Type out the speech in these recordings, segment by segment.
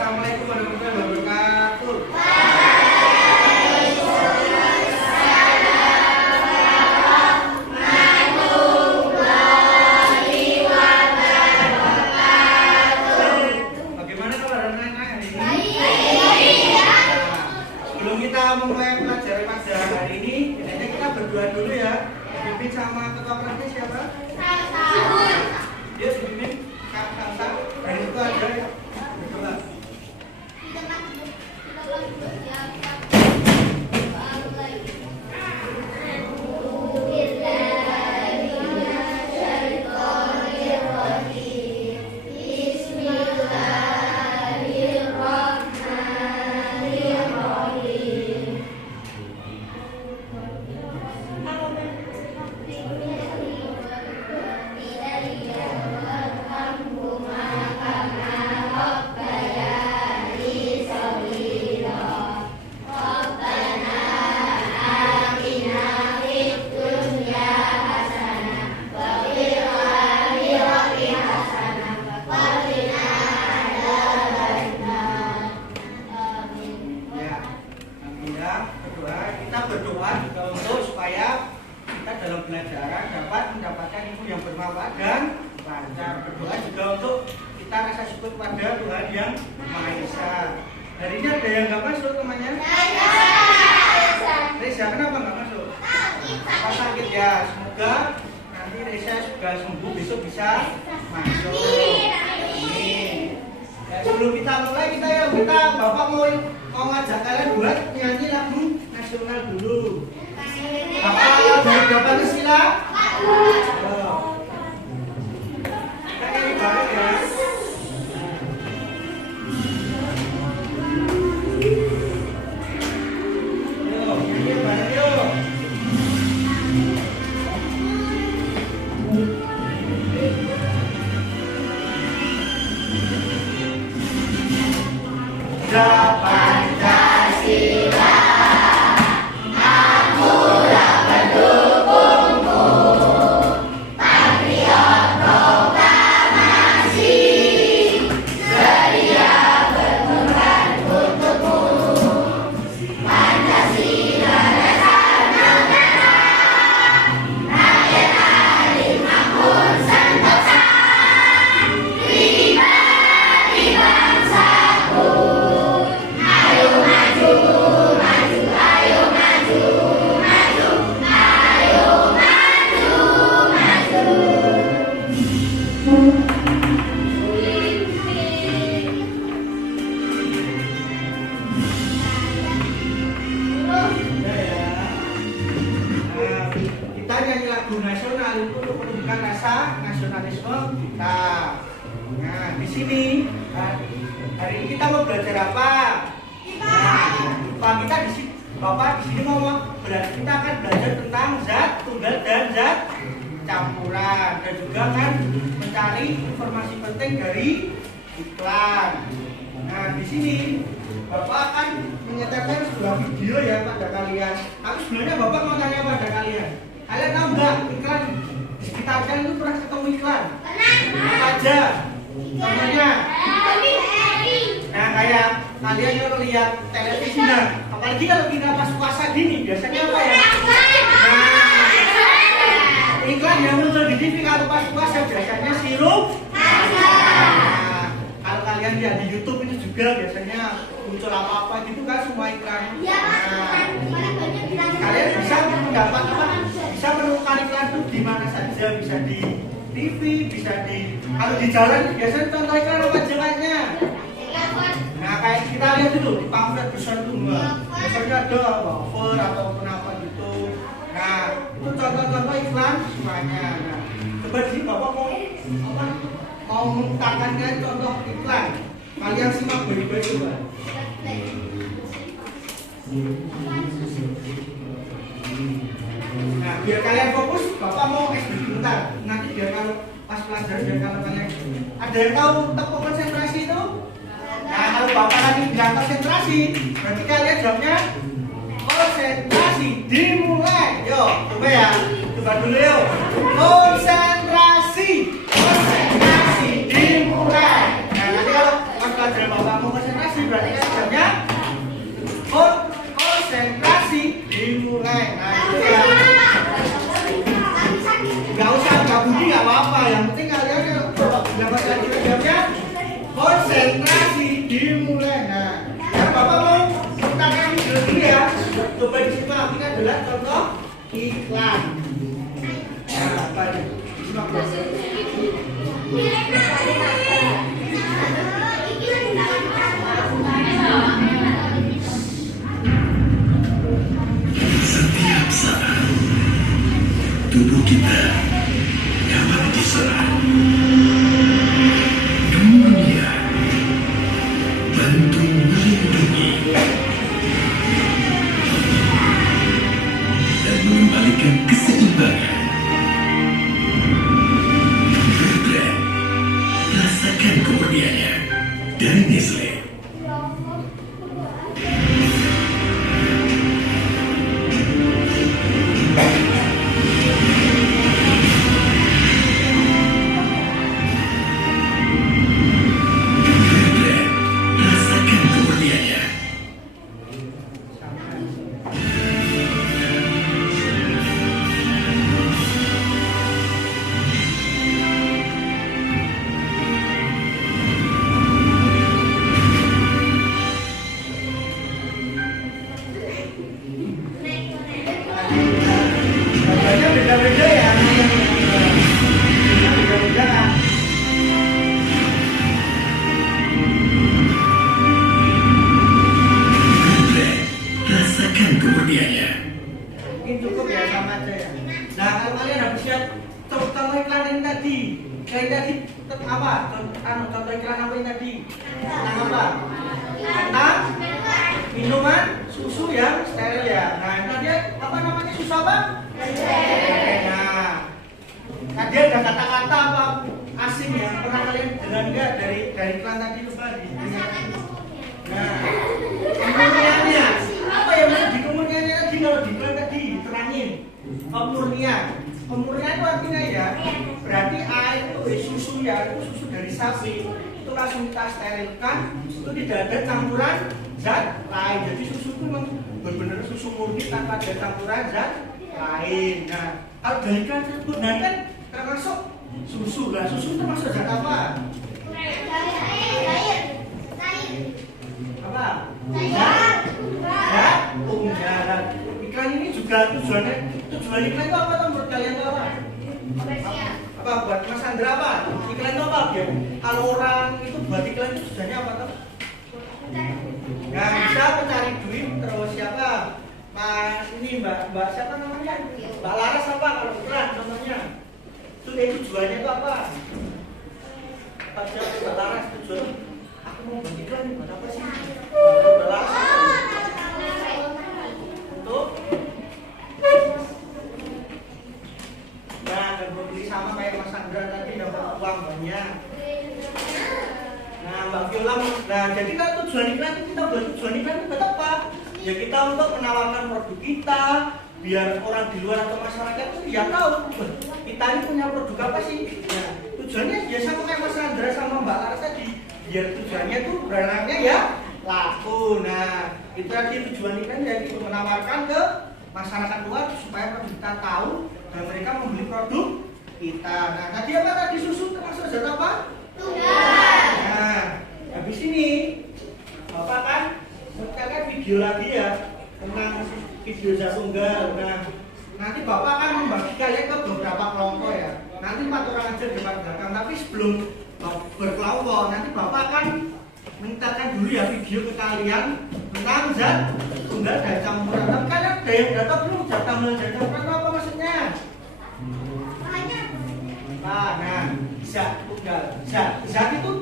Assalamualaikum warahmatullahi wabarakatuh. Bagaimana kabar anak-anak hari ini? Sebelum kita memulai pelajaran pada hari ini, kita berdoa dulu ya. Dipimpin sama ketua kelasnya siapa? Dia dipimpin Kak Sa. Dari itu aja ya. Berdoa. Kita berdoa juga untuk supaya kita dalam pelajaran dapat mendapatkan ilmu yang bermanfaat dan lancar. Berdoa juga untuk kita rasa syukur pada Tuhan yang Maha Esa. Hari ini ada yang nggak masuk namanya? Reza, kenapa nggak masuk? Apa sakit ya? Semoga nanti Reza sudah sembuh, besok bisa masuk. Amin. Ya, sebelum kita mulai kita Bapak mau ngajak kalian buat nyanyi lagu nasional dulu. Apa dari Bapak Sila? Kita nyanyi bareng ya. Yuk, nyanyi bareng yuk. Pancasila, akulah pendukungmu, patriot proklamasi, sedia berkorban untukmu. Pancasila dasar negara, rakyat adil makmur sentosa, pribadi bangsaku. Kita nyanyi lagu nasional itu untuk menunjukkan rasa nasionalisme kita. Nah, di sini hari ini kita mau belajar apa? Nah, kita di sini, Bapak di sini kita akan belajar tentang zat tunggal dan zat campuran, dan juga akan mencari informasi penting dari iklan. Nah, di sini Bapak akan menyatakan sebuah video ya pada kalian. Tapi sebenarnya Bapak mau tanya pada kalian. Kalian tahu nggak iklan di sekitar kalian itu pernah ketemu iklan? Apa aja? Contohnya? Nah, kayak kalian kalau lihat televisi, nah, apalagi kalau kita pas puasa gini, biasanya apa ya? Nah, iklan yang muncul di TV kalau pas puasa biasanya sirup. Nah, kalau kalian lihat di YouTube itu juga biasanya muncul apa-apa gitu kan, semua iklan. Nah, kalian bisa mendapat apa? Bisa menemukan iklan itu di mana saja, bisa di TV, bisa di kalau di jalan biasanya contoh iklan apa jalannya. Nah, kayak kita lihat dulu di pamflet besar itu mbak, biasanya ada wafer ataupun apa gitu. Nah, itu contoh-contoh iklan semuanya. Nah, coba di sini Bapak mau mengutarakan contoh iklan. Kalian simak baik-baik coba. Nah, biar kalian fokus, Bapak mau ekspresi bentar. Nanti biar kalau pas pelajaran, biar kalau kalian ada yang tahu tepuk konsentrasi itu? Nah, kalau Bapak tadi bilang konsentrasi, berarti kalian jawabnya konsentrasi. Dimulai. Yo, coba ya. Coba dulu yuk. Konsentrasi. Konsentrasi. Dimulai. Nah, nanti kalau pas pelajaran Bapak mau konsentrasi, budi nggak apa-apa, yang penting kalian kalau dapat pelajaran jamnya konsentrasi dimulai. Nah, ya Bapak mau tanya video dulu ya. Coba disimak, ini adalah contoh iklan. Nah, apa ini? Disimak setiap saat tubuh kita dapat diserang. Dunia bantu melindungi dan mengembalikan keseimbangan. Berbrand, rasakan kemurniannya dari Nestle. gambarnya beda-beda ya. Beda-beda kan. Rasakan kemurniannya. Mungkin cukup ya, sama aja ya. Nah, kalau kalian habis lihat contoh iklan yang tadi, apa? Contoh iklan apa yang tadi? Tentang apa? Tentang minuman susu yang steril ya. Nah, tadi apa namanya, susu apa? Nah, tadi ada kata-kata apa asing ya? Pernah kalian dengar nggak dari iklan tadi itu tadi? Nah, kemurniannya apa yang ada di kemurniannya tadi? Kalau di iklan tadi terangin kemurnian. Kemurnian itu artinya ya, berarti air itu susu ya, itu susu dari sapi itu langsung kita sterilkan, itu tidak ada campuran zat lain. Jadi susu itu memang benar-benar susu murni tanpa ada campuran zat lain. Nah, kalau dari iklan tersebut, nah kan termasuk susu lah. Susu termasuk zat apa? Apa? Zat tunggal. Iklan ini juga tujuan iklan itu apa menurut kalian itu apa? Apa buat Mas Andra apa? Iklan itu apa? Biar kalau orang itu buat iklan itu tujuannya apa tuh? Nah, bisa mencari duit. Terus siapa? Mas ini Mbak siapa namanya? Mbak Laras apa kalau iklan contohnya? Itu tujuannya itu apa? Apa siapa Mbak Laras tujuan? Aku mau buat iklan nih, buat apa sih? Mbak Laras untuk nah, dan berbeli sama kayak Mas Andra tadi dapat uang banyak. Nah, Mbak Viola, nah jadi kan tujuan iklan itu kita buat tujuan iklan itu buat apa? Ya kita untuk menawarkan produk kita biar orang di luar atau masyarakat itu ya tahu kita ini punya produk apa sih. Ya, tujuannya ya sama kayak Mas Andra sama Mbak Laras tadi, biar tujuannya itu berangnya ya laku. Nah, itu tadi tujuan iklan jadi menawarkan ke masyarakat luar supaya produk kita tahu dan mereka membeli produk kita. Nah, tadi apa tadi, susu termasuk zat apa? Tunggal. Nah, habis ini Bapak kan sekarang video lagi ya tentang video zat tunggal. Nah, nanti Bapak akan membagi kalian ke beberapa kelompok ya. Nanti 4 orang aja depan belakang. Tapi sebelum berkelompok, nanti Bapak akan mintakan dulu ya video ke kalian tentang zat tunggal dan campuran. Tapi kalian ada yang data belum zat tunggal dan campuran apa maksudnya? Nah, zat tunggal. Zat itu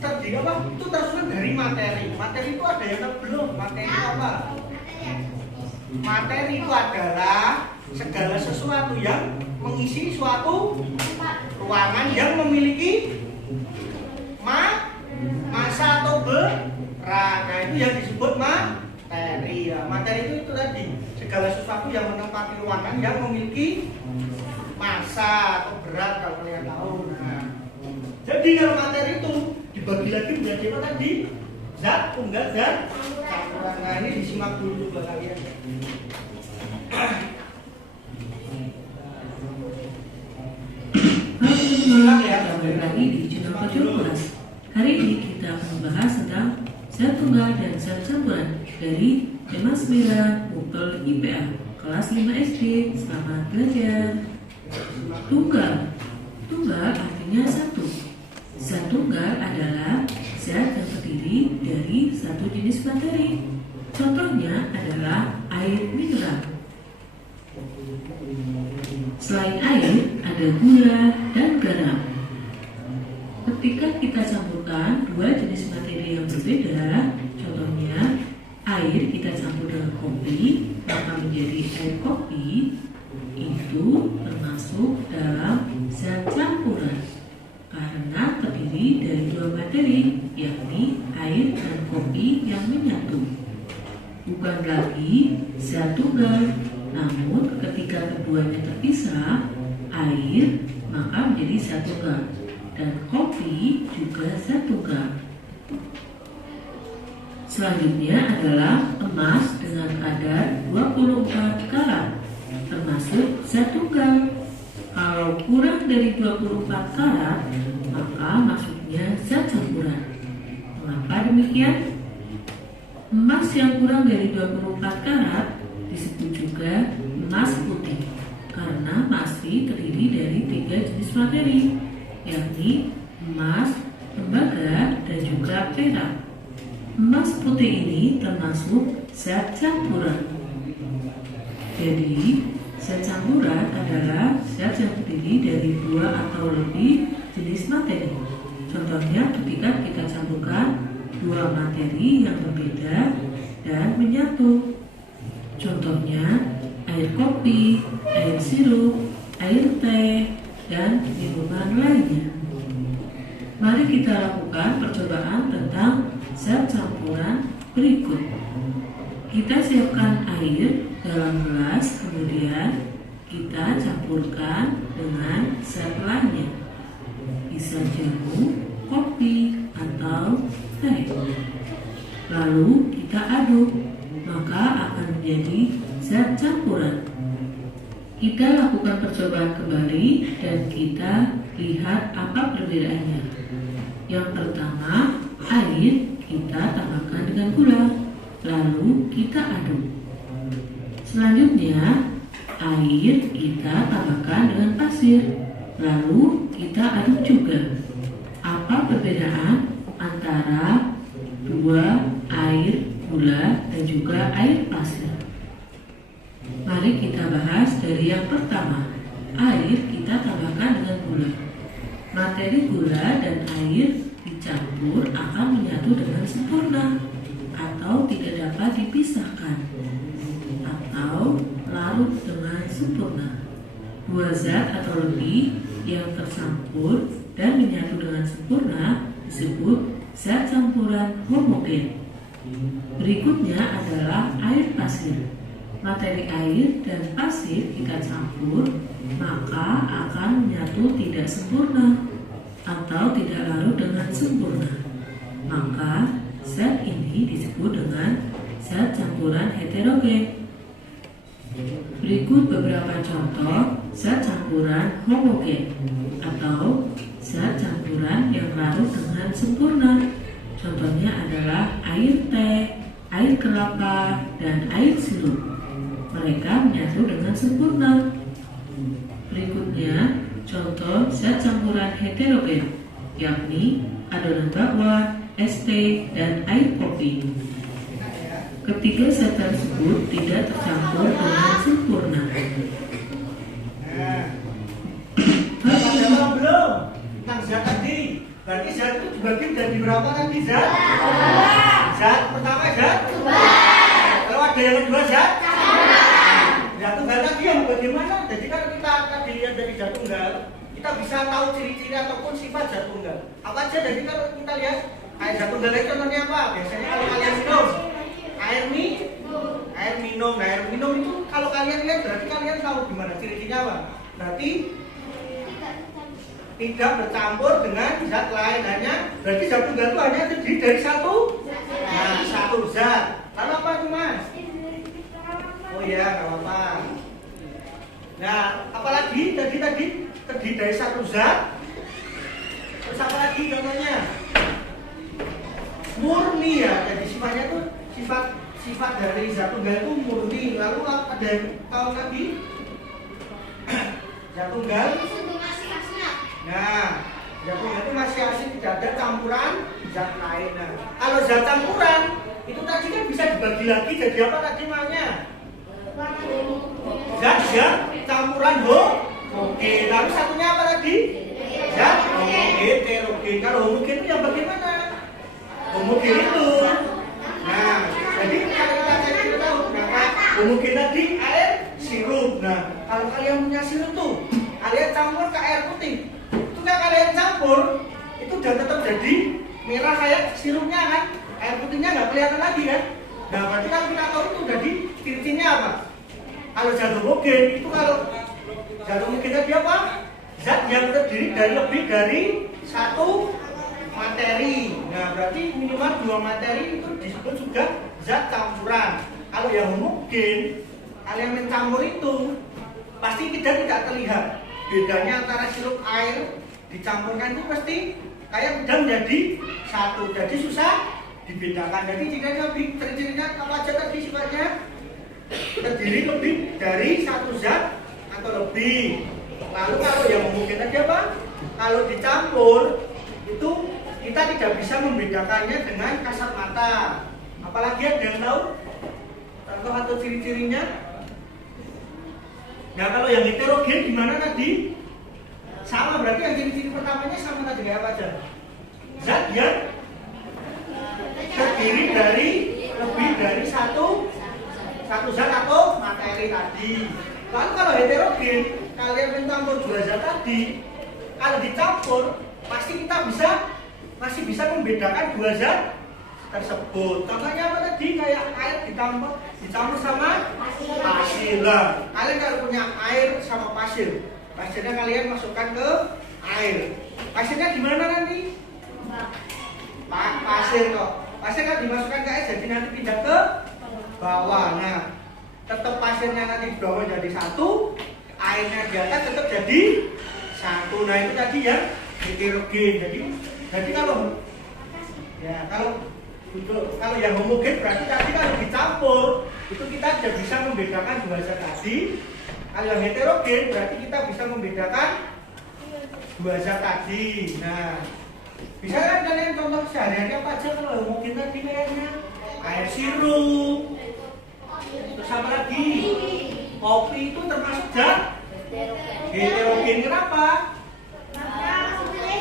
terdiri apa? Itu tersusun dari materi. Materi itu ada yang belum. Materi itu apa? Materi itu adalah segala sesuatu yang mengisi suatu ruangan yang memiliki massa atau berat. Nah, itu yang disebut materi ya. Materi itu tadi segala sesuatu yang menempati ruangan yang memiliki massa atau berat kalau kalian tahu. Nah, jadi kalau materi itu dibagi lagi menjadi apa tadi? Zat tunggal dan campuran. Nah, ini disimak dulu coba kalian. balik lagi di channel Pojok Kelas. Hari ini kita akan membahas tentang zat tunggal dan zat campuran dari tema 9 Mupel IPA kelas 5 SD. Selamat belajar. Tunggal. Tunggal artinya satu. Zat tunggal adalah zat yang terdiri dari satu jenis materi. Contohnya adalah air mineral. Selain air, ada gula dan garam. Ketika kita campurkan dua jenis materi yang berbeda, contohnya air kita campur dengan kopi, maka menjadi air kopi, itu termasuk dalam zat campuran karena terdiri dari dua materi, yakni air dan kopi yang menyatu. Bukan lagi zat tunggal, namun ketika keduanya terpisah, air maka menjadi zat tunggal dan kopi juga zat tunggal. Selanjutnya adalah emas dengan kadar 24 karat, termasuk zat tunggal. Kalau kurang dari 24 karat, maka maksudnya zat campuran. Mengapa demikian? Emas yang kurang dari 24 karat disebut juga emas putih karena masih terdiri dari 3 jenis materi, yakni emas, tembaga, dan juga perak. Emas putih ini termasuk zat campuran. Jadi, zat campuran adalah zat yang terdiri dari 2 atau lebih jenis materi. Contohnya ketika kita campurkan 2 materi yang berbeda dan menyatu. Contohnya air kopi, air sirup, air teh, dan minuman lainnya. Mari kita lakukan percobaan tentang zat campuran berikut. Kita siapkan air dalam gelas, kemudian kita campurkan dengan zat lainnya. Bisa jamu, kopi, atau teh. Lalu kita aduk, maka akan menjadi zat campuran. Kita lakukan percobaan kembali dan kita lihat apa perbedaannya. Yang pertama, air kita tambahkan dengan gula, lalu kita aduk. Selanjutnya, air kita tambahkan dengan pasir, lalu kita aduk juga. Apa perbedaan antara 2 air gula dan juga air pasir? Mari kita bahas dari yang pertama. Air kita tambahkan dengan gula. Materi gula dan air dicampur akan menyatu dengan sempurna atau tidak dapat dipisahkan atau larut dengan sempurna. 2 zat atau lebih yang tercampur dan menyatu dengan sempurna disebut zat campuran homogen. Berikutnya adalah air pasir. Materi air dan pasir kita campur, maka akan menyatu tidak sempurna atau tidak larut dengan sempurna. Maka zat ini disebut dengan zat campuran heterogen. Berikut beberapa contoh zat campuran homogen atau zat campuran yang larut dengan sempurna. Contohnya adalah air teh, air kelapa, dan air sirup. Mereka menyatu dengan sempurna. Berikutnya, contoh zat campuran heterogen, yakni adonan bakwan, es teh, dan air kopi. Ketiga zat tersebut tidak tercampur dengan sempurna. Belum tentang zat tadi. Berarti zat itu dibagi dari berapa tadi zat? Zat pertama zat tunggal. Kalau ada yang kedua zat zat tunggal tadi yang bagaimana? Jadi kan kita tadi lihat dari zat tunggal, kita bisa tahu ciri-ciri ataupun sifat zat tunggal. Apa aja? Jadi kalau kita lihat air zat tunggal itu contohnya apa? Biasanya kalau kalian minum air minum. Nah, air minum itu kalau kalian lihat berarti kalian tahu gimana ciri-cirinya apa? Berarti tidak bercampur dengan zat lain, hanya berarti zat tunggal itu hanya terdiri dari satu zat. Lalu apa itu mas? Oh iya, nggak apa-apa. Nah, apalagi tadi terdiri dari satu zat Terus apa lagi contohnya? Murni ya. Jadi sifatnya tuh sifat dari zat tunggal itu murni. Lalu ada yang tahu lagi? Zat tunggal. Nah, zat tunggal itu masih asli, tidak ada campuran zat lain. Nah, kalau zat campuran itu tadi kan bisa dibagi lagi jadi apa tadi namanya? Zat campuran homogen. Lalu satunya apa tadi? Zat heterogen. Kalau homogen itu yang bagaimana? Homogen itu. Nah, jadi kalau kita tahu berapa homogen tadi air sirup. Nah, kalau kalian punya sirup tuh, kalian campur ke air putih. Itu kan kalian campur, itu udah tetap jadi merah kayak sirupnya kan? Air putihnya nggak kelihatan lagi kan? Nah, berarti kalau kita tahu itu jadi ciri-cirinya apa? Kalau zat homogen itu kalau zat homogen tadi apa? Zat yang terdiri dari lebih dari satu materi. Nah, berarti minimal 2 materi itu disebut juga zat campuran. Kalau yang homogen, kalian mencampur itu pasti kita tidak terlihat bedanya antara sirup air dicampurkan itu pasti kayak udah menjadi satu. Jadi susah dibedakan. Jadi jika ciri-cirinya apa aja tadi sifatnya terdiri lebih dari satu zat atau lebih. Lalu kalau yang homogen tadi apa? Kalau dicampur itu kita tidak bisa membedakannya dengan kasat mata. Apalagi ada yang tahu contoh atau ciri-cirinya? Nah, kalau yang heterogen gimana tadi? Sama, berarti yang ciri-ciri pertamanya sama tadi kayak apa aja? Zat yang terdiri dari lebih dari satu zat atau materi tadi. Lalu kalau heterogen, kalian mencampur 2 zat tadi, kalau dicampur pasti kita masih bisa membedakan 2 zat tersebut. Contohnya apa tadi? Kayak air dicampur sama pasir. Lah, kalian kalau punya air sama pasir, pasirnya kalian masukkan ke air. Pasirnya gimana nanti? Pasir kok. Pasir kan dimasukkan ke air jadi nanti pindah ke bawah. Nah, tetap pasirnya nanti di bawah jadi satu, airnya di atas tetap jadi satu. Nah, itu tadi yang heterogen. Jadi kalau yang homogen berarti tadi kalau dicampur itu kita tidak bisa membedakan 2 zat tadi. Kalau yang heterogen berarti kita bisa membedakan 2 zat tadi. Nah, bisa kan kalian contoh sehari-hari apa aja kalau homogen tadi kayaknya air sirup. Terus apa lagi? Kopi itu termasuk zat heterogen. Kenapa?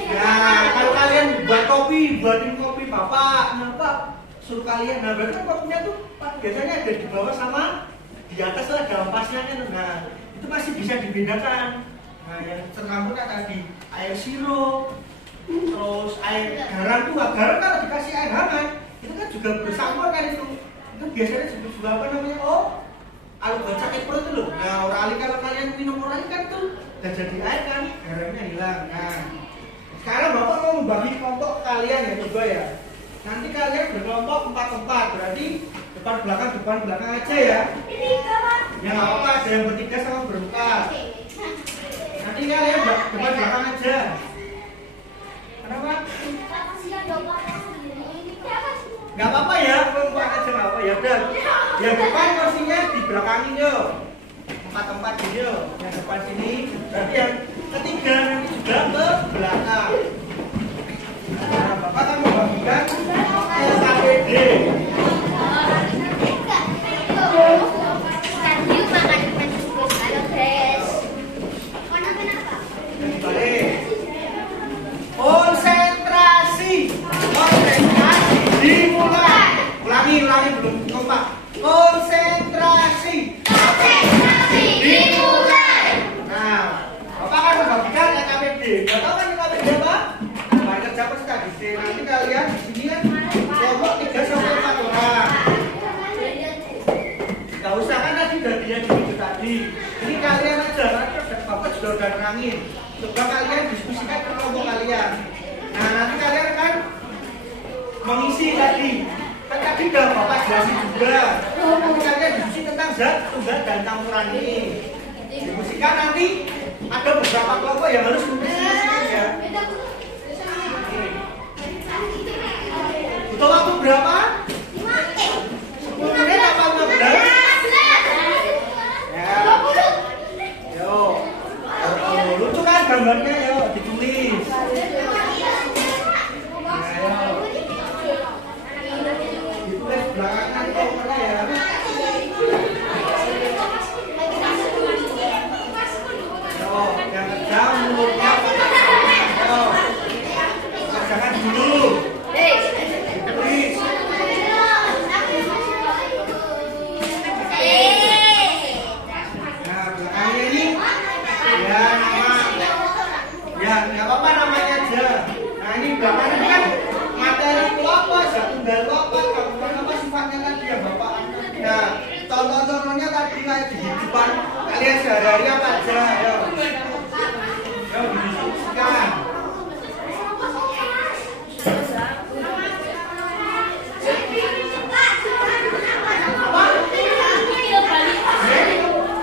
Nah, kalau kalian buatin kopi bapak, kenapa suruh kalian? Nah, berarti kopinya tuh biasanya ada di bawah sama di atas lah ada ampasnya kan. Nah, itu masih bisa dibedakan. Nah, yang tercampur kan tadi air sirup, terus air garam tuh. Garam kalau dikasih air hangat, itu kan juga bercampur kan itu. Itu biasanya disebut juga apa namanya? Kalau baca perut itu loh. Nah, orali kalau kalian minum orali kan tuh udah jadi air kan, garamnya hilang. Nah, sekarang Bapak mau membagi kelompok kalian ya, coba ya. Nanti kalian berkelompok 4-4, berarti depan belakang aja ya. Ya nggak apa-apa, ada yang bertiga sama berempat. Nanti kalian depan belakang aja. Kenapa? Nggak apa-apa ya, kelompok aja nggak apa-apa ya. Udah, yang depan posisinya di belakangin yuk. 4-4 gini yuk. Yang depan sini, berarti yang ketiga nanti juga ke belakang. Nah, Bapak akan membagikan SKPD. Balik. Konsentrasi dimulai. Ulangi belum kompak. Konsentrasi dimulai. Nah, Bapak akan membagikan SKPD. Gak tahu kan SKPD apa? Kerja pasti. Nanti kalian di sini kan kelompok 3-4 orang. Gak usah kan tadi udah dilihat di tadi. Ini kalian aja, Bapak sudah nerangin. Coba kalian diskusikan ke kelompok kalian. Nah, nanti kalian akan mengisi tadi. Kan tadi udah Bapak jelasin juga. Nanti kalian diskusi tentang zat, tunggal dan campuran ini. Diskusikan nanti ada beberapa kelompok yang harus mengisi ya. berapa? 10 menit apa 15? Ya. Yo. Lucu kan gambarnya, yo ditulis. Ayo. Ditulis belakangan komennya ya. Yo, yang kejam mulutnya yo. Jangan dulu. Ditulis. Nah, belakangnya ini ya nama. Ya, nggak apa-apa namanya aja. Nah, ini belakangnya kan materi itu apa, tunggal itu apa, kemudian apa sifatnya tadi ya Bapak. Nah, contoh-contohnya tadi kayak di kehidupan kalian sehari-hari apa aja, yo. Yo, didiskusikan. Apa?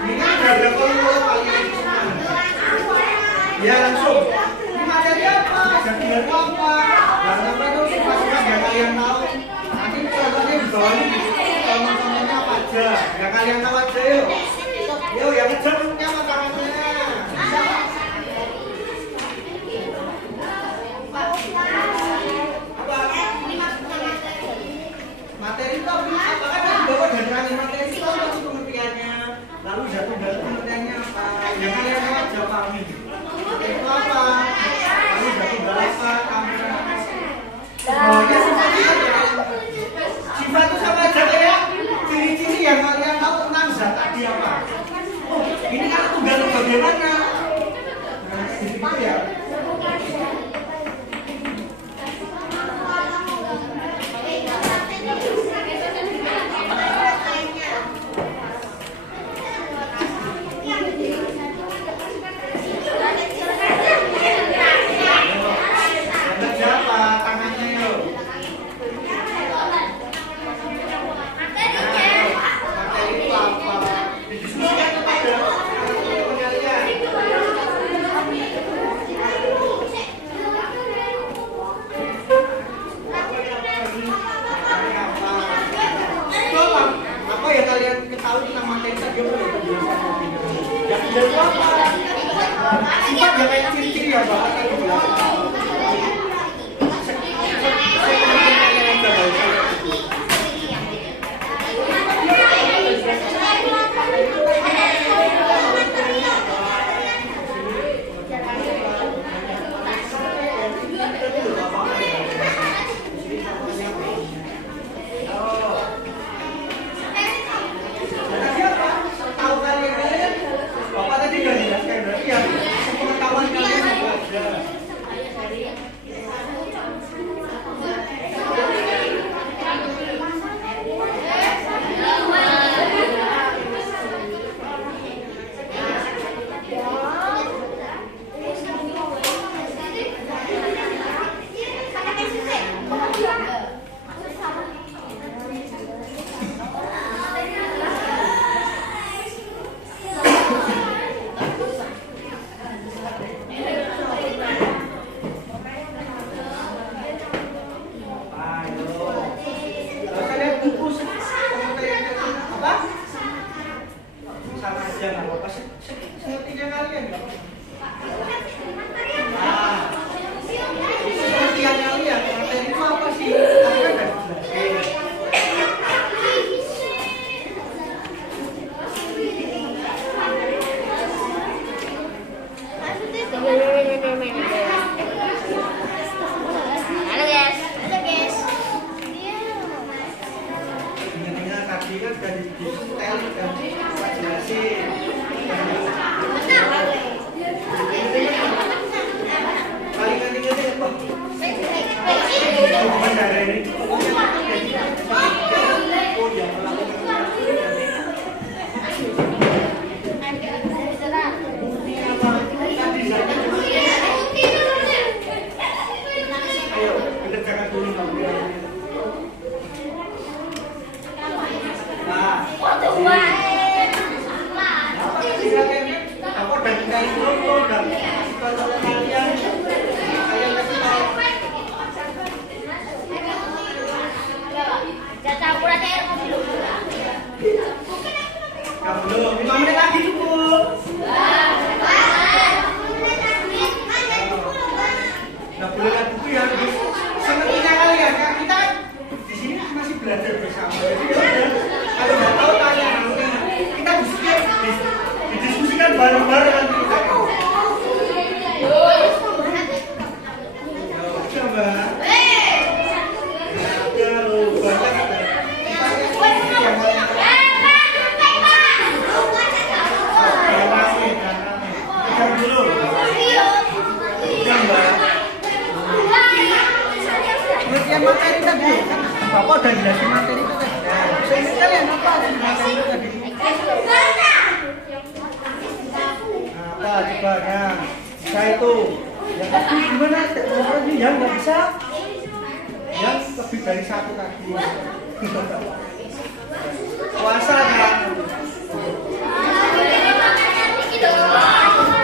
Ini kan ada kalau kalian ya langsung. Ini materi apa? Jadi apa? Dan apa itu sifat-sifat yang kalian tahu. Nanti contohnya di bawah ini contoh-contohnya apa aja. Yang kalian tahu aja yuk. Yuk yang ngejar punya makanannya. Apa? Materi itu apa kan di bawah dan rangi materi itu apa sih pengertiannya? Lalu jatuh dari pengertiannya apa? Yang kalian tahu aja pahami. Itu apa? Lalu jatuh dari apa? Oh ya sifat itu sama aja kayak ciri-ciri yang kalian tahu tentang zat tadi apa? Oh ini kan tunggal bagaimana? Nah gitu ya. Bapak udah jelasin materi itu tadi. Nah, bisa ingat kalian apa materi itu tadi? Apa coba ya? Bisa itu. Yang tadi gimana? Yang nggak bisa? Yang lebih dari satu tadi. Puasa kan?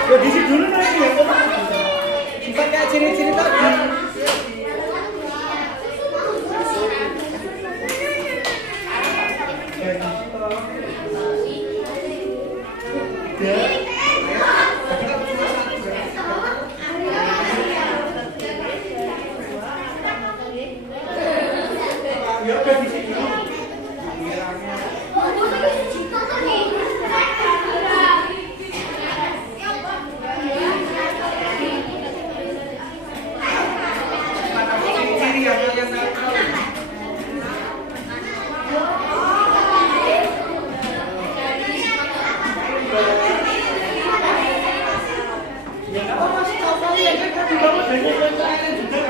Ya di sini dulu nanti ya. Kita kayak ciri-ciri tadi. Ya udah di sini dulu. Ciri-ciri yang tahu. Ya nggak apa-apa sih tahu kalian kan tadi bapak banyak yang kalian juga.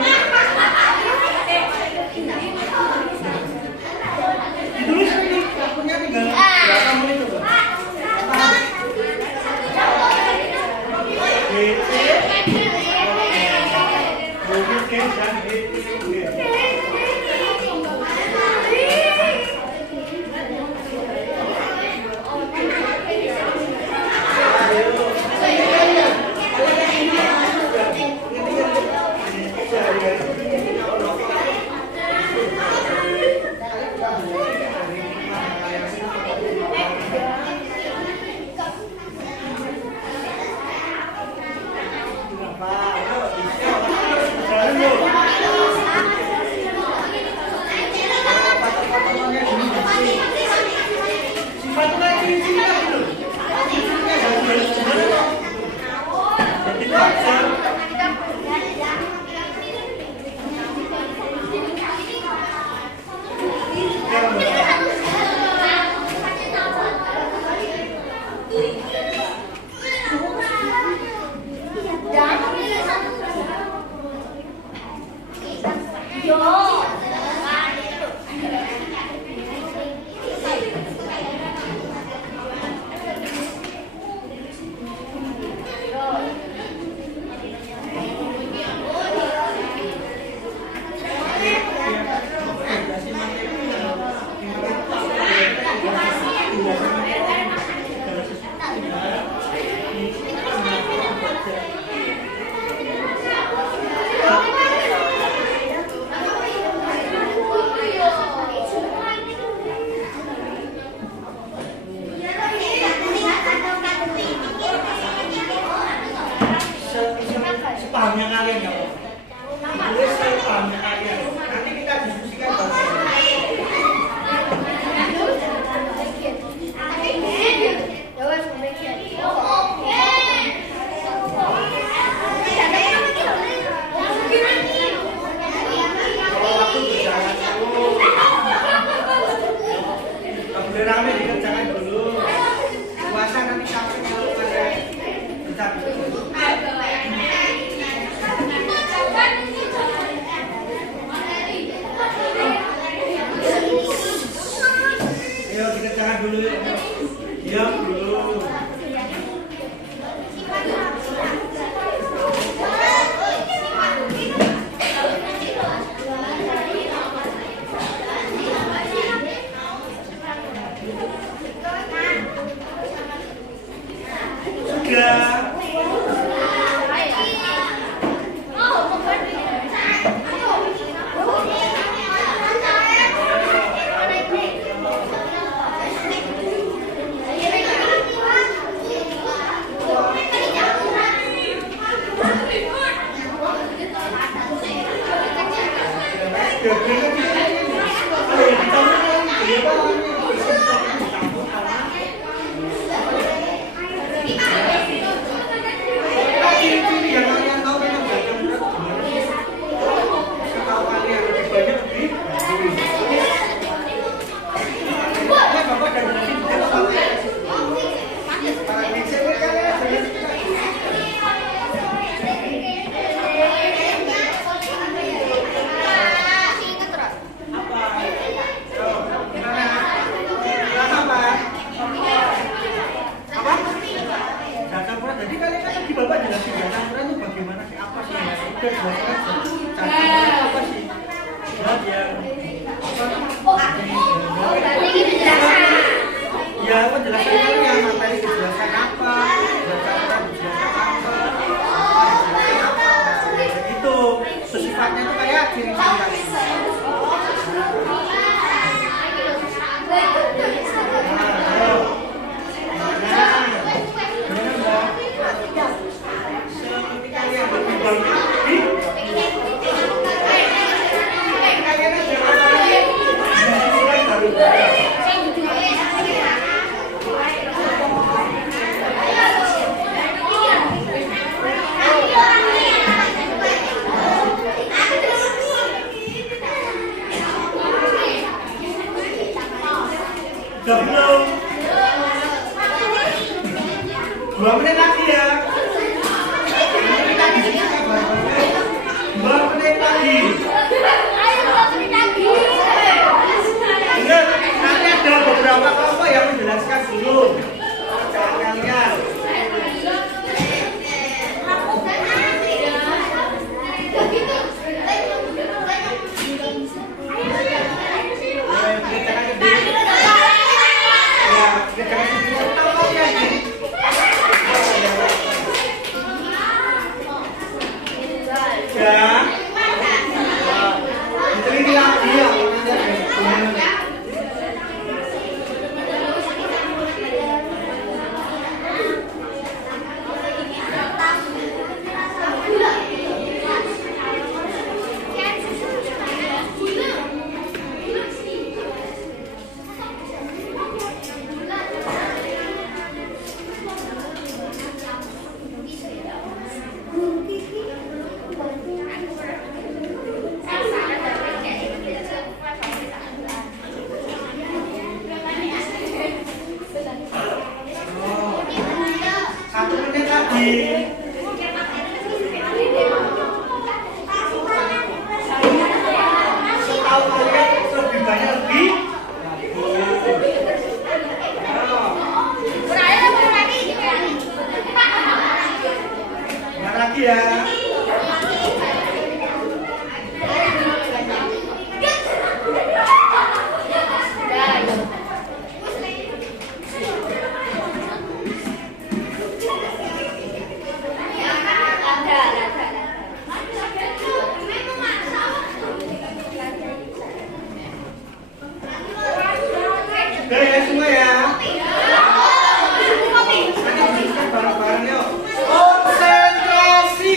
Ditulis ini akunnya tinggal berapa menit coba? Mungkin dan sepahamnya kalian ya Pak. Tulis sepahamnya kalian. Nanti kita diskusikan bahwa boleh rame dikerjakan dulu. Puasa nanti sampai kalau kalian bisa. udah jelasin aja. Cara apa sih? Belajar. Ya, penjelasannya yang materi kejelasan apa, cara menjelaskan apa, itu sifatnya tuh kayak ciri-ciri. Belum. 2 menit lagi ya. 2 menit lagi. 2 menit lagi. Ingat, nanti ada beberapa kelompok yang menjelaskan dulu. Jangan kalian. Ya, diteliti lagi ya. Ya. Udah ya semua ya. Nanti bisa bareng-bareng yuk. Konsentrasi.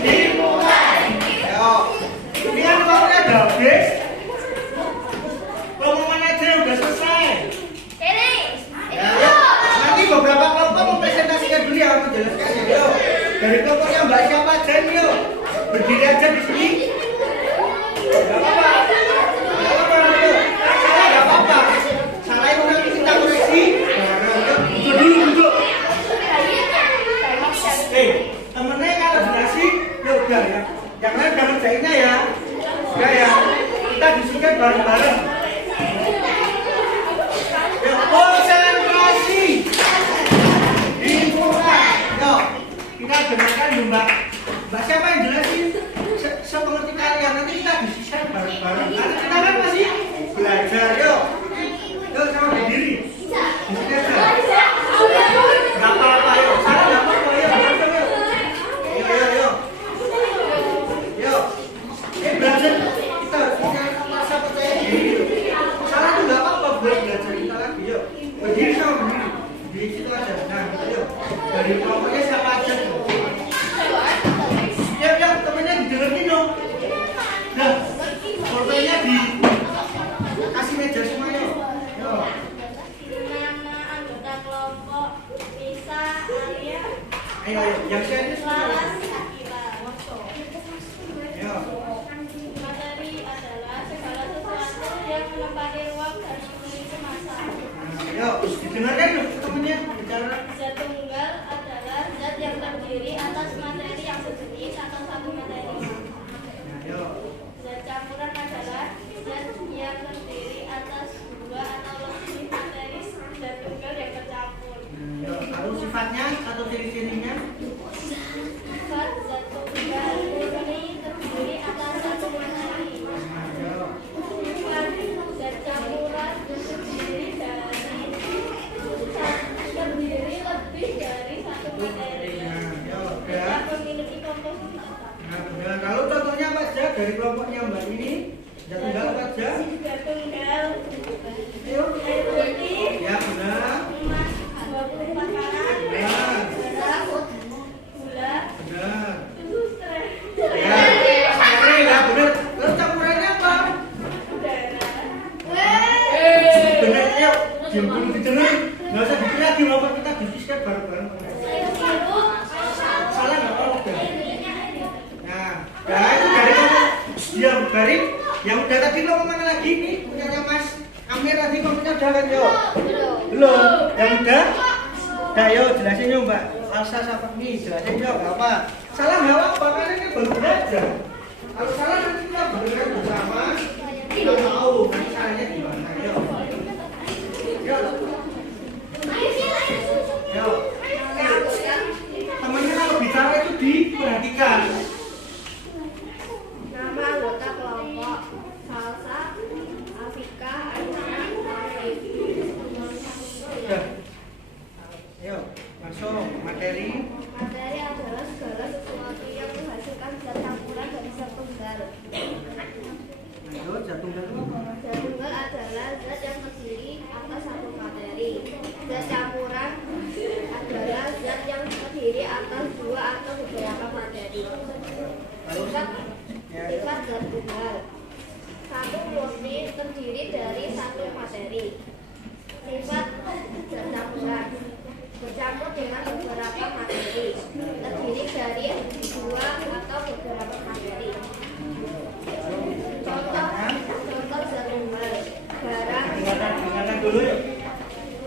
Dimulai. Ayo. Ini kan waktunya udah habis. Pengumuman aja udah selesai. Ya. Nanti beberapa kelompok mempresentasikan dulu ya, menjelaskan ya. Yuk. Dari kelompoknya Mbak siapa aja nih yuk. Berdiri aja di sini. Gak apa-apa. Temennya kalau jelasin ya udah ya, yang lain udah ngerjainnya ya, udah ya, kita diskusikan bareng-bareng. Ya, konsentrasi dimulai. Yuk, kita dengarkan dulu Mbak siapa yang jelasin sepengerti kalian, nanti kita diskusikan bareng-bareng. Karena kita kan masih belajar. Yuk sama berdiri. Disini aja. Gak apa-apa yuk, salah gak apa-apa yuk. Yuk. Ini belajar kita harus punya rasa percaya diri. Salah tuh gak apa-apa buat belajar kita lagi. Yuk. Berdiri sama berdiri. Di situ aja. Nah, yuk. Dari kelompoknya siapa aja tuh? Ya, temennya didengerin dong. Nah, fotonya di kasih meja Nah, benar. Lalu contohnya apa aja dari kelompoknya Mbak ini? Zat tunggal apa aja? Zat tunggal. Ayo. Air putih. Ya benar. Emas 24 karat. Benar. Garam. Gula. Benar. Darah. Ya. Oke, ya benar. Terus campurannya apa? Benar, yuk. Diam dulu didengar. Nggak usah dikira lagi apa kita diskusikan bareng-bareng. Salah nggak apa-apa. Nah, itu dari diam dari yang udah tadi lo kemana lagi nih? Punyanya Mas Amir tadi komennya udah kan yo? Belum. Yang udah? Udah yo jelasin yo Mbak Alsa sama nih jelasin yo nggak apa. Salah nggak apa kan ini baru belajar. Kalau salah nanti kita berikan bersama. Kita tahu nanti salahnya gimana yo. Yo. Yo. Temannya kalau bicara itu diperhatikan. Nama anggota kelompok Salsa, Afrika, Aina, Taufik. Udah. Yo, langsung materi. Materi adalah segala sesuatu yang menghasilkan zat campuran dari zat tunggal. Lanjut, zat tunggal itu apa? Zat tunggal adalah zat yang terdiri atas satu materi. Zat campuran adalah zat yang terdiri atas dua atau beberapa materi. Sifat Ya, sifat zat tunggal. Satu murni terdiri dari satu materi. Sifat zat campuran bercampur dengan beberapa materi, terdiri dari dua atau beberapa materi. Contoh zat tunggal. Garam. dengarkan dulu yuk.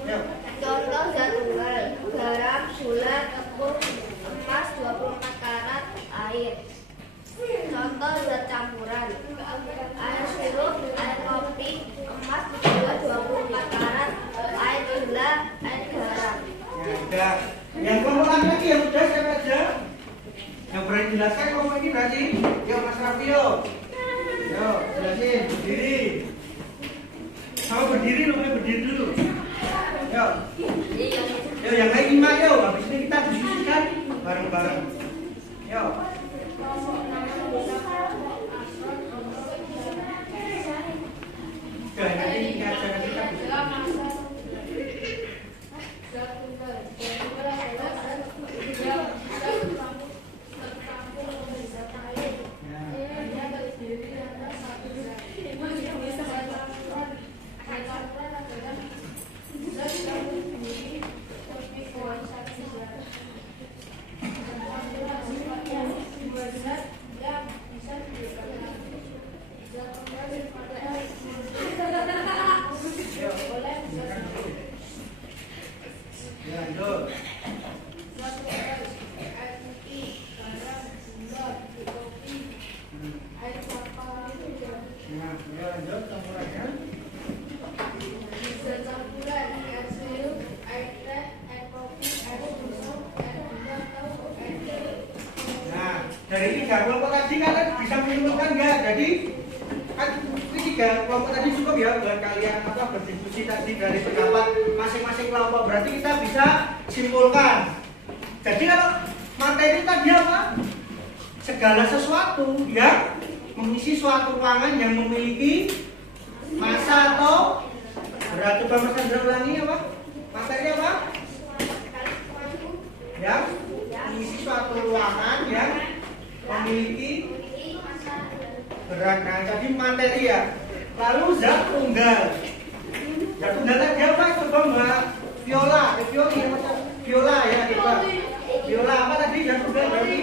Yuk. Contoh zat tunggal. Garam, gula, tepung, emas 24 karat, air. Contoh zat campuran. Air sirup, air kopi, emas juga 24 karat, air gula, air garam. Ya, udah. Yang kelompok laki yang udah siapa aja? Yang berani jelaskan kelompok ini berarti? Yuk Mas Raffi yuk. Yuk, jelasin. Berdiri. Sama berdiri loh, berdiri dulu. Yuk. Yuk, yang lain lima yuk. Habis ini kita diskusikan bareng-bareng. Yuk. Udah, nanti ini acara kita diskusikan. Ya, lanjut. Nah, ya lanjut campurannya. Nah, dari tiga kelompok tadi kalian bisa menyimpulkan nggak? Jadi kan ini tiga kelompok tadi cukup ya buat kalian apa berdiskusi tadi dari pendapat masing-masing kelompok. Berarti kita bisa simpulkan. Jadi kalau materi tadi apa? Segala sesuatu yang mengisi suatu ruangan yang memiliki massa atau berat. Coba Mas Andra ulangi apa? Materi apa? Yang mengisi suatu ruangan yang memiliki berat. Nah, jadi materi ya. Lalu zat tunggal. Zat tunggal tadi apa? Coba Mbak Viola, Viola ya kita. Viola apa tadi zat tunggal berarti?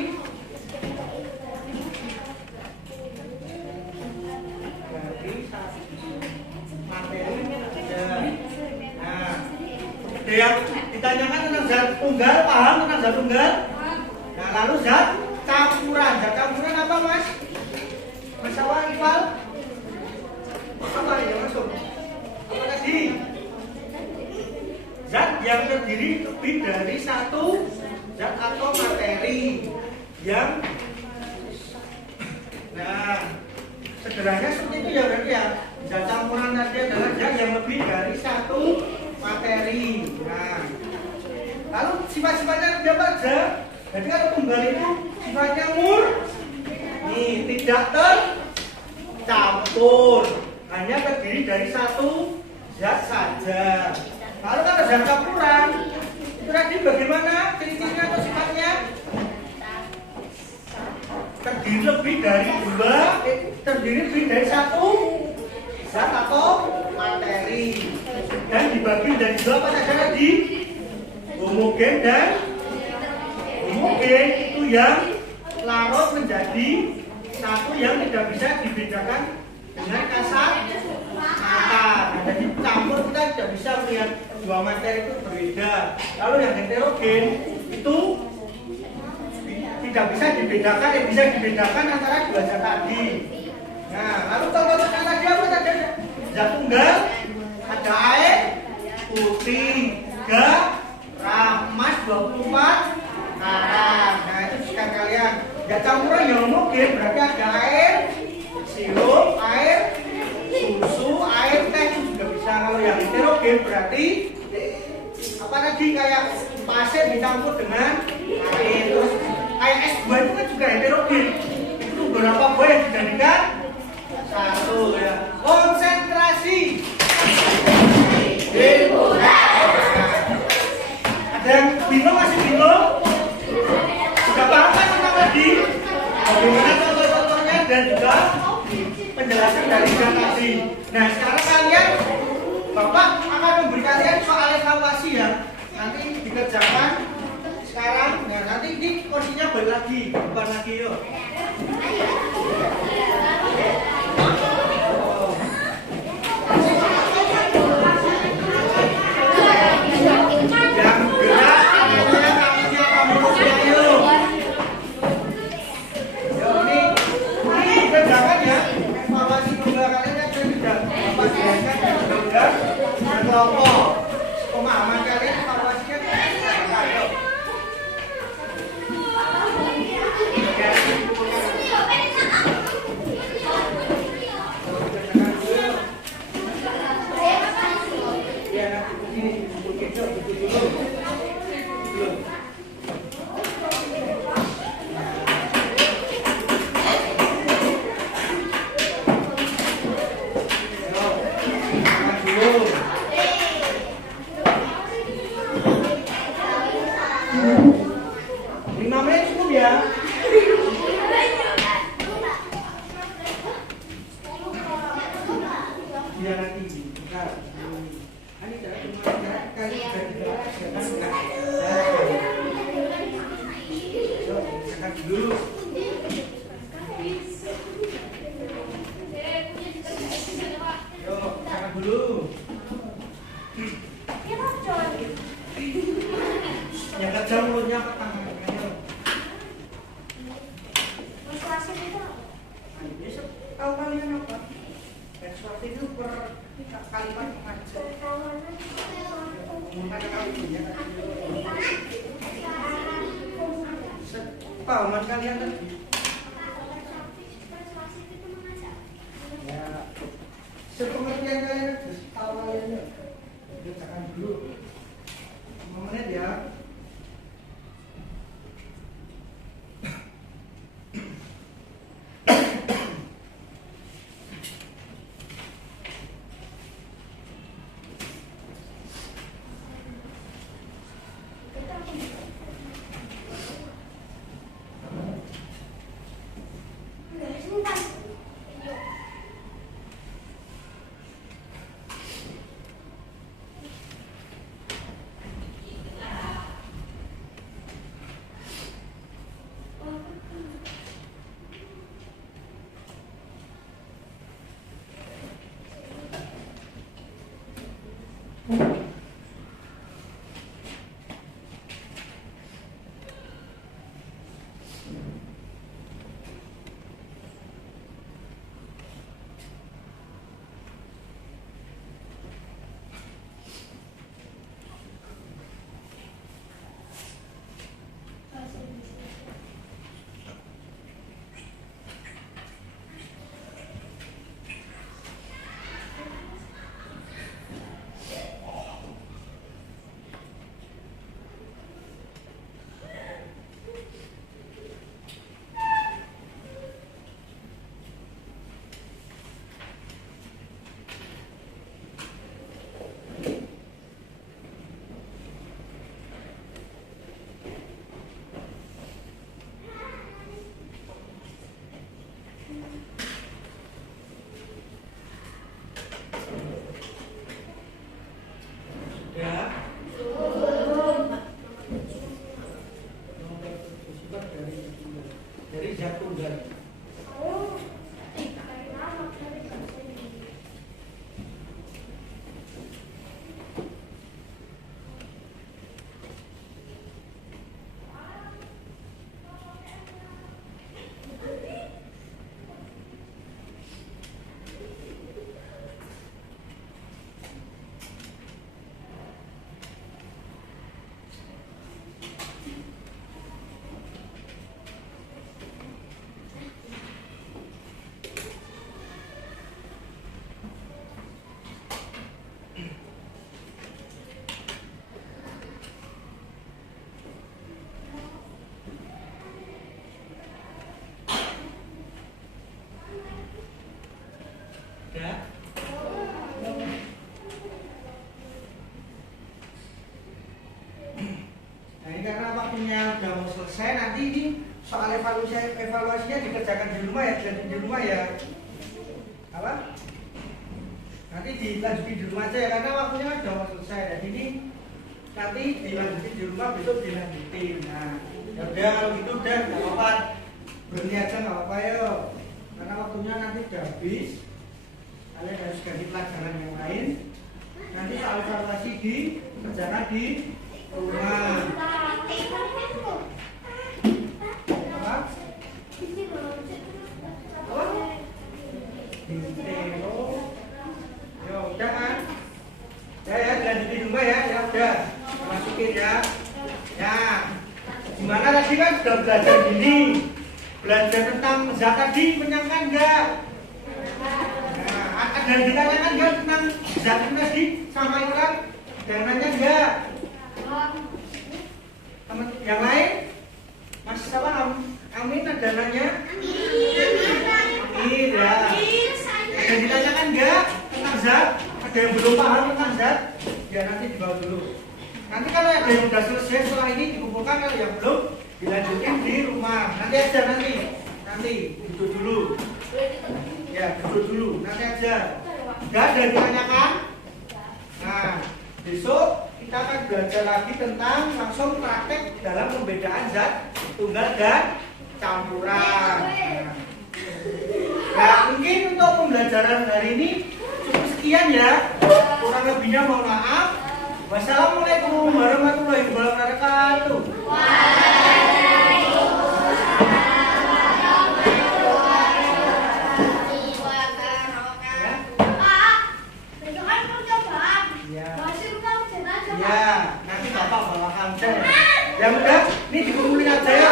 Materi ada. Nah, yang ditanyakan tentang zat tunggal, paham tentang zat tunggal? Nah, lalu zat campuran. Zat campuran apa, Mas? Mas Awal, Iqbal? Apa ya, masuk? Apa tadi? Zat yang terdiri lebih dari satu zat atau materi yang sederhana seperti itu ya berarti ya. Zat campuran tadi adalah zat yang lebih dari satu materi. Nah, lalu sifat-sifatnya ada apa aja? Jadi kalau tunggal itu sifatnya Ini tidak tercampur, hanya terdiri dari satu zat saja. Kalau kan zat campuran, itu tadi bagaimana ciri-cirinya atau sifatnya? Terdiri lebih dari satu zat atau materi, dan dibagi menjadi dua apa saja tadi? Homogen dan homogen, itu yang larut menjadi satu yang tidak bisa dibedakan dengan kasat mata. Nah, jadi campur kita tidak bisa melihat dua materi itu berbeda. Lalu yang heterogen itu tidak bisa dibedakan, yang bisa dibedakan antara dua zat tadi. Nah, lalu contohnya tadi apa saja? Zat tunggal ada air putih, 3 emas 24 karat. Nah, itu sekarang kalian. Zat campuran yang homogen berarti ada air, sirup, air, susu, air, teh itu juga bisa. Kalau yang heterogen berarti apa tadi, kayak pasir dicampur dengan air. Terus kayak es buah itu kan juga heterogen. Itu berapa buah yang dijadikan satu ya. Konsentrasi. Ada yang bingung, masih bingung? Sudah paham kan tentang tadi? Bagaimana contoh-contohnya dan juga penjelasan dari zat tadi. Nah, sekarang kalian, Bapak akan memberi kalian soal evaluasi ya. Nanti dikerjakan sekarang. Nah, nanti ini kursinya balik lagi, bukan lagi yuk. Kelompok pemahaman kalian evaluasinya ayo. Yang kejam mulutnya ke tangan. Tahu kalian apa? Persuasi itu per kalimat mengajar. Pahaman kalian tadi. Ya, sepengertian kalian tahu kalian. Jangan dulu. 5 menit ya. zat tunggal. Ya. Nah ini karena waktunya udah mau selesai, nanti ini soal evaluasinya dikerjakan di rumah ya, jadi di rumah ya. Apa? Nanti dilanjutin di rumah aja ya, karena waktunya udah mau selesai. Dan ini nanti dilanjutin di rumah, besok dilanjutin. Nah, ya udah kalau gitu udah nggak apa-apa, berhenti aja nggak apa-apa ya. Karena waktunya nanti udah habis. Kalian harus ganti pelajaran yang lain. Nanti soal evaluasi dikerjakan di rumah. Apa? Dintero. Ya udah kan? Ya dilanjutin di rumah ya. Ya udah, masukin ya. Ya. Gimana tadi kan sudah belajar gini? Belajar tentang zat tadi menyenangkan enggak? Ada yang ditanyakan enggak tentang zat tadi sama orang? Dananya enggak? Teman yang lain? Mas siapa? Amin ada dananya? Amin ya. Ada yang ditanyakan enggak tentang zat? Ada yang belum paham tentang zat? Ya nanti dibawa dulu. Nanti kalau ada yang sudah selesai setelah ini dikumpulkan, kalau yang belum dilanjutin di rumah. Nanti aja nanti duduk dulu. Ya duduk dulu, nanti aja. Enggak ada yang ditanyakan? Nah, besok kita akan belajar lagi tentang langsung praktek dalam pembedaan zat tunggal dan campuran. Nah, mungkin untuk pembelajaran hari ini cukup sekian ya. Kurang lebihnya mohon maaf. Wassalamualaikum warahmatullahi wabarakatuh. Ya, nanti bapak bawakan aja. Yang udah, ini dikumpulin aja ya.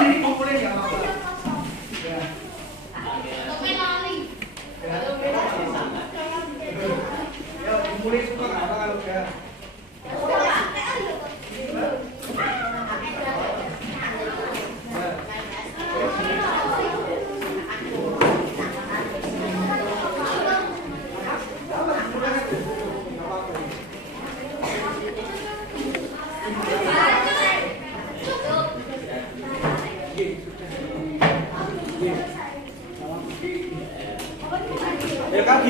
Ini dikumpulin ya bapak. Ya. Ya, dikumpulin semua nggak apa kalau udah. Thank you.